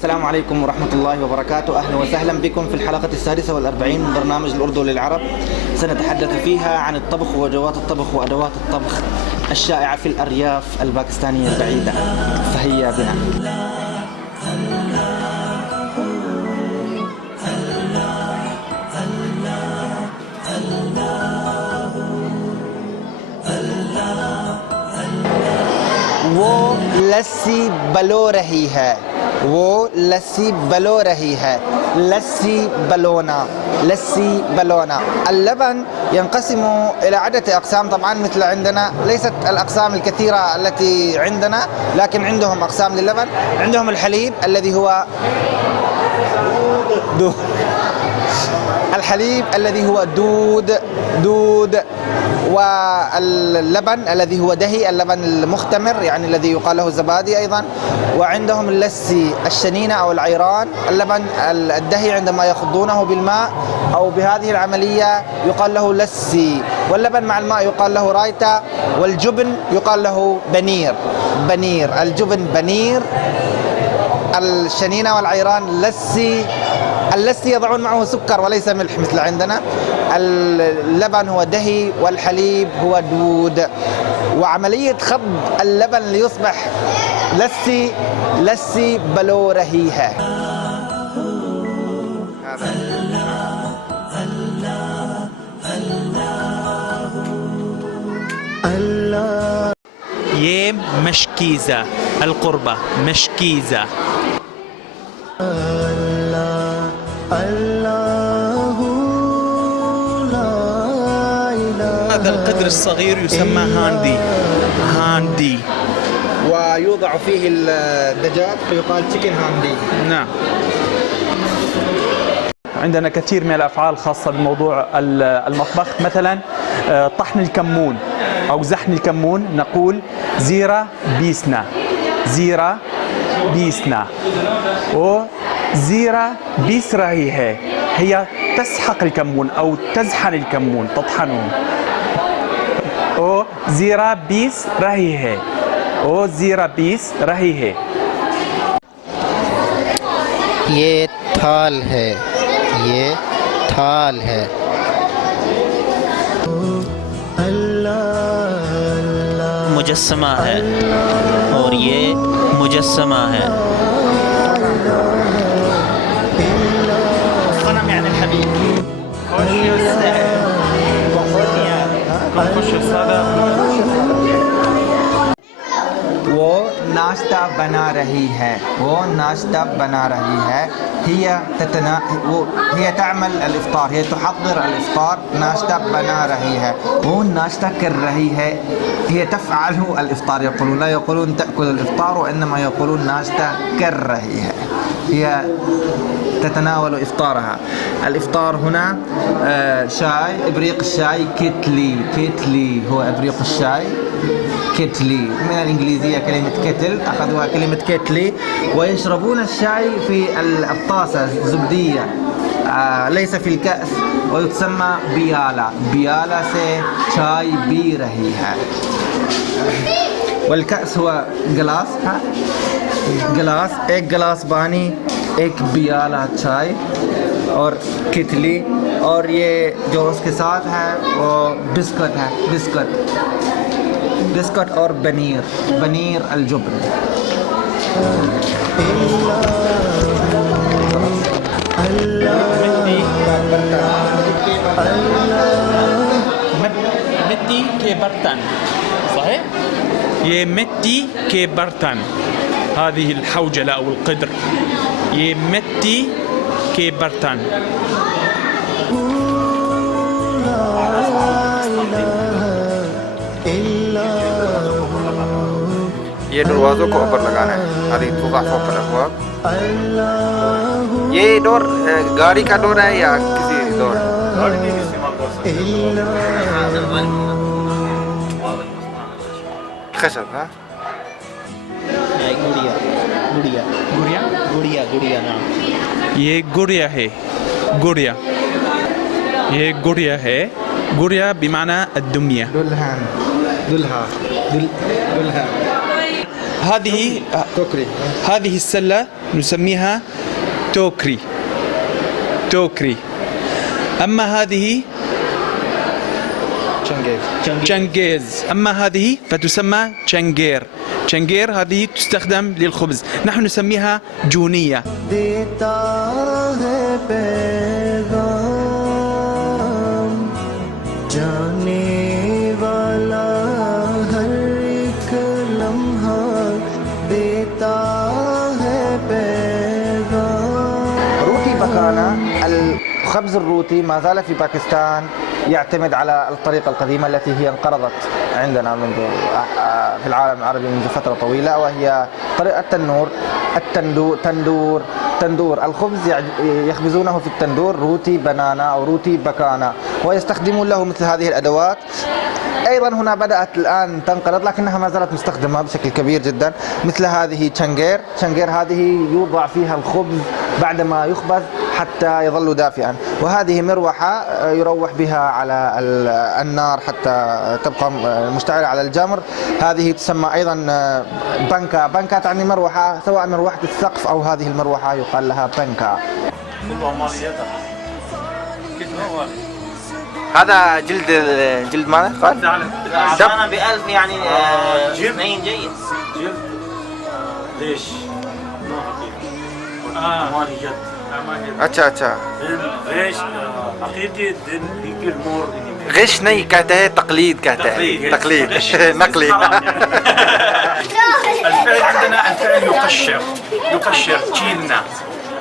السلام عليكم ورحمة الله وبركاته. أهلا وسهلا بكم في الحلقة 46 من برنامج الأردن للعرب. سنتحدث فيها عن الطبخ ووجبات الطبخ وأدوات الطبخ الشائعة في الأرياف الباكستانية البعيدة، فهيا بنا. वो लस्सी बलो रही है, वो लस्सी बलो रही है, लस्सी बलोنا، लस्सी بلونا. اللبن ينقسم إلى عدة أقسام، طبعا مثل عندنا ليست الأقسام الكثيرة التي عندنا، لكن عندهم أقسام للبن. عندهم الحليب الذي هو الحليب الذي هو دود، واللبن الذي هو دهي، اللبن المختمر يعني الذي يقال له زبادي أيضا. وعندهم اللسي الشنينة أو العيران، اللبن الدهي عندما يخضونه بالماء أو بهذه العملية يقال له لسي، واللبن مع الماء يقال له رايتا، والجبن يقال له بنير، الجبن بنير، الشنينة والعيران لسي. اللسي يضعون معه سكر وليس ملح مثل عندنا. اللبن هو دهي والحليب هو دود. وعملية خض اللبن ليصبح لسي بلو رهي है. ये मशकीज़ा القربة مشكيزة. هذا القدر الصغير يسمى هاندي، ويوضع فيه الدجاج فيقال تشيكن هاندي. نعم. عندنا كثير من الأفعال خاصة بموضوع المطبخ، مثلا طحن الكمون أو زحن الكمون، نقول زيرا بيسنا، وزيرا بيس رهي هي تسحق الكمون أو تزحن الكمون، تطحنه. زيرا بيس رهي है. ये थाल है, मुजस्समा है, और ये मुजस्समा है. صنم يعني الحبيب. वो नाश्ता बना रही है, هي تعمل الإفطار، هي تحضر الإفطار. नाश्ता बना रही है، वो नाश्ता कर रही है، هي تفعل الإفطار. لا يقولون تأكل الإفطار، وإنما يقولون नाश्ता कर रही है، هي تتناول إفطارها. الإفطار هنا شاي، إبريق الشاي كيتلي هو إبريق الشاي كيتلي، من الإنجليزية كلمة كيتل أخذوها كلمة كيتلي. ويشربون الشاي في الطاسة زبدية، ليس في الكأس، ويتسمى بيالا से चाय पी रही है. والكأس هو गिलास, एक गिलास पानी, एक बियाला चाय और कितली, और ये जो उसके साथ है वो बिस्कुट है, बिस्कुट और पनीर الجبن. मिट्टी के बर्तन صحيح؟ ये मिट्टी के बर्तन، هذه الحوجلة أو القدر، ये मिट्टी के बर्तन. ये दरवाज़ों को ऊपर लगाना है. هذه توضع فوق الأبواب. ये डोर गाड़ी का डोर है या किसी डोर? गाड़ी में इस्तेमाल कर सकते खशब. हाँ गुड़िया गुड़िया गुड़िया गुड़िया गुड़िया ना ये गुड़िया है गुड़िया ये गुड़िया है गुड़िया بمعنى الدمية दुल्हन दुल्हा दुल्हन هذه टोकरी. هذه السلة نسميها توكري توكري أما هذه चंगेज. चंगيز أما هذه فتسمى चंगेर चंगेर هذه تستخدم للخبز نحن نسميها جونية देता है पैगाम जाने वाला हर एक लम्हा देता है पैगाम. روتي بكانا الخبز الروتي ما زال في باكستان يعتمد على الطريقة القديمة التي هي انقرضت عندنا منذ في العالم العربي منذ فترة طويلة, وهي طريقة تندور الخبز يخبزونه في التندور روتي بنانا أو روتي بكانا, ويستخدمون له مثل هذه الأدوات. أيضا هنا بدأت الآن تنقرض لكنها ما زالت مستخدمة بشكل كبير جدا, مثل هذه تشنجير. تشنجير هذه يوضع فيها الخبز بعدما يخبز حتى يظل دافئا, وهذه مروحة يروح بها على النار حتى تبقى مشتعلة على الجمر. هذه تسمى أيضا بنكا. بنكا تعني مروحة, سواء مروحة السقف أو هذه المروحة يقال لها بنكا. هذا جلد ماذا قال؟ أنا ب1000 يعني اثنين جيد جلد ليش؟ مالي جد अच्छा. ليش حقيقي دين يقول مور غش नहीं कहते हैं, तकलीद कहते हैं. तकलीद नकली. الفعل عندنا الفعل يقشر تشيلنا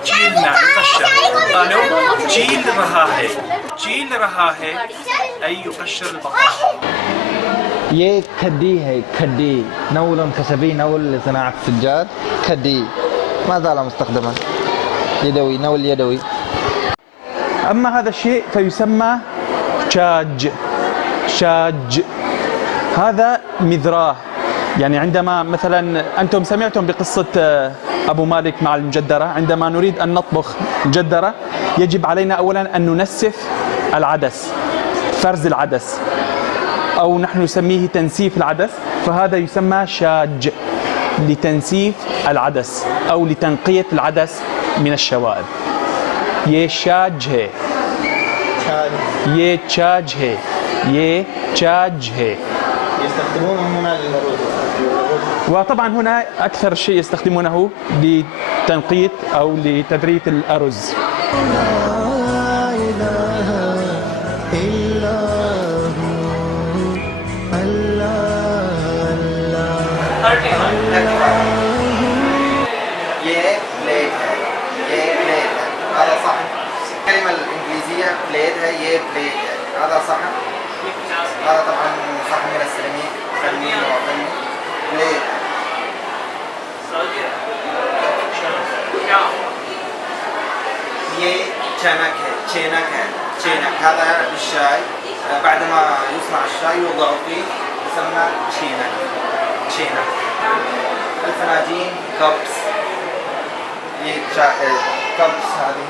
يقشر قالوا تشيل रहा है أي يقشر البقاء. ये खड्डी है, खड्डी نول خشبي, نول لصناعة السجاد. खड्डी ما زال مستخدما يدوي, نول يدوي. أما هذا الشيء فيسمى شاج هذا مذراه. يعني عندما مثلا أنتم سمعتم بقصة أبو مالك مع المجدرة, عندما نريد أن نطبخ مجدرة يجب علينا أولا أن ننسف العدس, فرز العدس, أو نحن نسميه تنسيف العدس, فهذا يسمى شاج لتنسيف العدس أو لتنقية العدس من الشوائب. ये छाछ है, ये छाछ है, ये छाछ है. يستخدمونه هنا للرز. وطبعا هنا أكثر شيء يستخدمونه لتنقية أو لتذرية الأرز. الكلمة الإنجليزية بليد है, ये بليد है. هذا صحن, هذا طبعا صحن من السيراميك فني وفني. بليد ये चनक है. هذا للشاي, بعدما يصنع الشاي يوضع فيه يسمى चनक. الفناجين كبس, ये كبس. هذه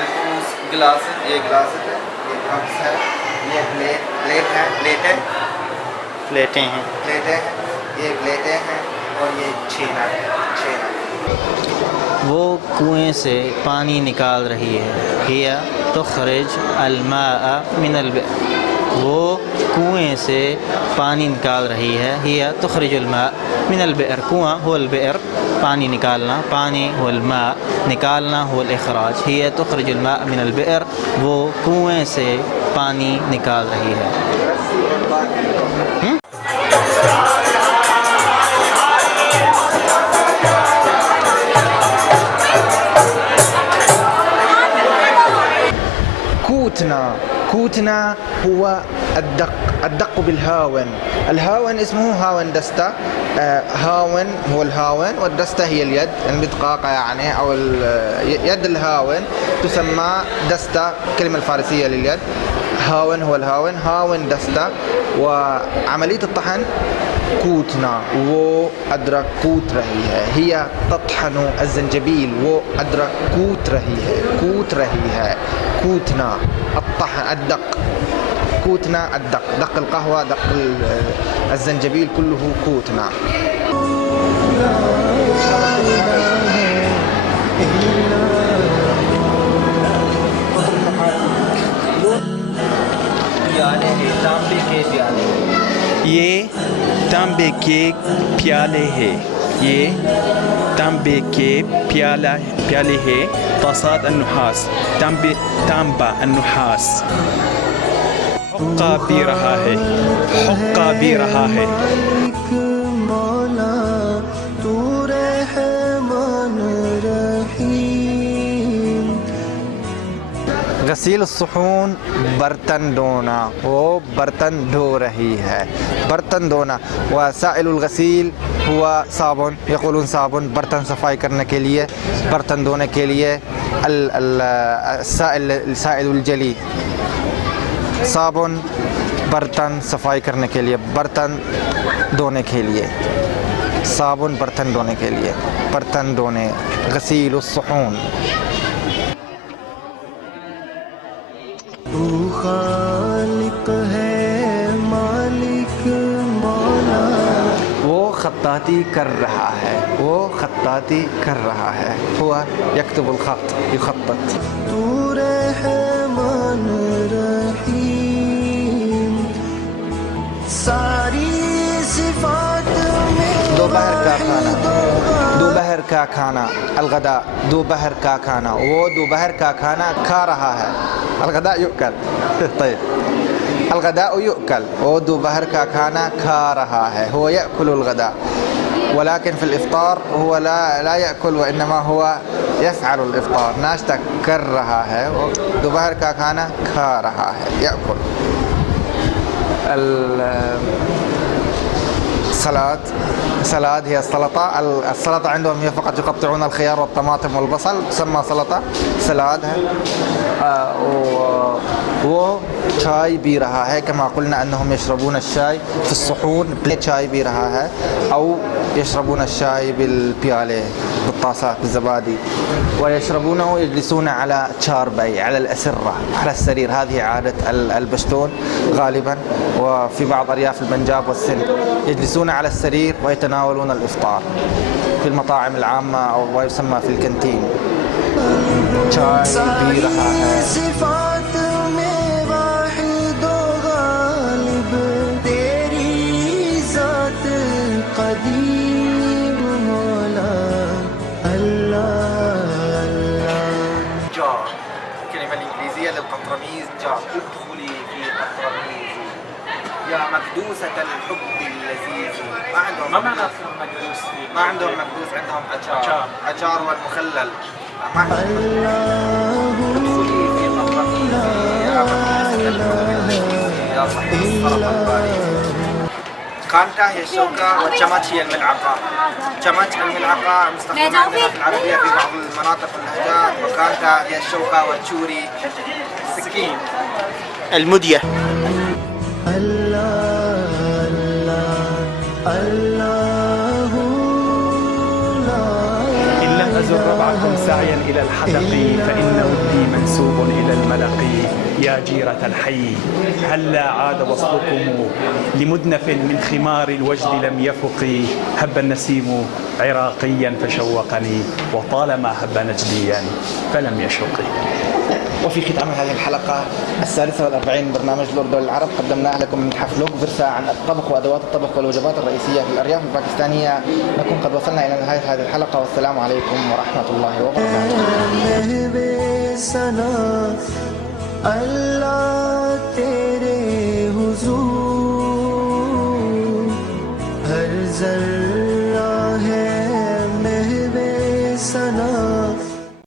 الكؤوس ग्लास, ये ग्लास है, ये कप्स है, ये प्लेटें हैं, ये प्लेटें हैं, और ये छेना. वो कुएं से पानी निकाल रही है. हिया तुखरिज अलमाअ मिनल बि'r. वो कुएं से पानी निकाल रही है. हिया तुखरिज अलमाअ मिनल बि'r. कुआं हुवा अलबि'r, पानी निकालना, पानी हुवा अलमाअ, निकालना हुवा अल-इखराज. हिया तुखरिज अलमाअ मिनल बि'r. वो कुएं से पानी निकाल रही है. كوتنا هو الدق بالهاون. الهاون اسمه هاون دستة. هاون هو الهاون والدستة هي اليد المدقاقة يعني، أو يد الهاون تسمى دستة، كلمة الفارسية لليد. هاون هو الهاون، هاون دستة. وعملية الطحن कूटना, वो अदरक कूट रही है. हिया तत्हनु الزنجبيل, वो अदरक कूट रही है. कूटना الدق, कूटना الدق, دق القهوة, دق الزنجبيل, كله कूटना. ये तांबे के प्याले हैं. ये तांबे के प्याले हैं. طاسات النحاس, तांबा النحاस. حقا पी रहा है, حقا पी रहा है. गसील الصحون बर्तन धोना, वो बर्तन धो रही है. बर्तन धोना. वसाइल الغسيل हुआ साबुन, यक़ूलून साबुन, बर्तन सफाई करने के लिए, बर्तन धोने के लिए. साइल الجلي साबुन, बर्तन सफाई करने के लिए, बर्तन धोने के लिए. साबुन बर्तन धोने के लिए, बर्तन धोने. गसील الصحون. तू खालिक है, मालिक मौला. वो खत्ताती कर रहा है, वो खत्ताती कर रहा है. हुआ यक्तुबुल खत, युखत्तत. तू रहमान रहीम. सारी सिफात में दोपहर का खाना, दोपहर का खाना. अलगदा, दोपहर का खाना. वो दोपहर का खाना खा रहा है. الغداء يؤكل. طيب الغداء يؤكل, वो दोपहर का खाना खा रहा है. هو يأكل الغداء, ولكن في الإفطار هو لا يأكل, وإنما هو يفعل الإفطار. नाश्ता कर रहा है, वो दोपहर का खाना खा रहा है, يأكل. سلاد هي السلطة. السلطة عندهم هي فقط يقطعون الخيار والطماطم والبصل, تسمى سلطة. سلاد है. वो चाय पी रहा है. كما قلنا أنهم يشربون الشاي في الصحون, चाय पी रहा है. أو يشربون الشاي بالبيالة, بالطاسات, بالزبادي. ويشربونه يجلسون على تشاربي, على الأسرة, على السرير. هذه عادة البشتون غالبا, وفي بعض أرياف البنجاب والسند يجلسون على السرير ويتناولون الإفطار في المطاعم العامة, أو ما يسمى في الكانتين. चाय पी रहा है. सिफात में वाहिद गालिब, तेरी ज़ात क़दीम मौला. अल्लाह جار, الكلمة الإنجليزية للقطرميز جار. ادخلي في قطرميزي يا مكدوسة الحب اللذيذ. ما عندهم مكدوس, ما عندهم مكدوس, عندهم أجار. أجار هو المخلل. ادخلي في قطرميزي يا مكدوسة الحب اللذيذ يا صحيح الطرف الباريزي. كانتا هي الشوكة, والشمت هي الملعقة. شمت الملعقة مستخدمة عندنا في العربية في بعض المناطق واللهجات. وكانتا هي الشوكة, والتشوري السكين. المدية. إن لم أزر ربعكم سعيا إلى الحدق, فإن ودي منسوب إلى الملق. يا جيرة الحي, هلا عاد وصلكم لمدنف من خمار الوجد لم يفق. هب النسيم عراقيا فشوقني, وطالما هب نجديا فلم يشق. وفي ختام هذه الحلقة 46 من برنامج الأردن العرب قدمناه لكم من حفلوك برسا عن الطبخ وأدوات الطبخ والوجبات الرئيسية في الأرياف الباكستانية. نكون قد وصلنا إلى نهاية هذه الحلقة, والسلام عليكم ورحمة الله وبركاته. अल्लाह तेरे हुजूर हर जर्रा है महवे सना.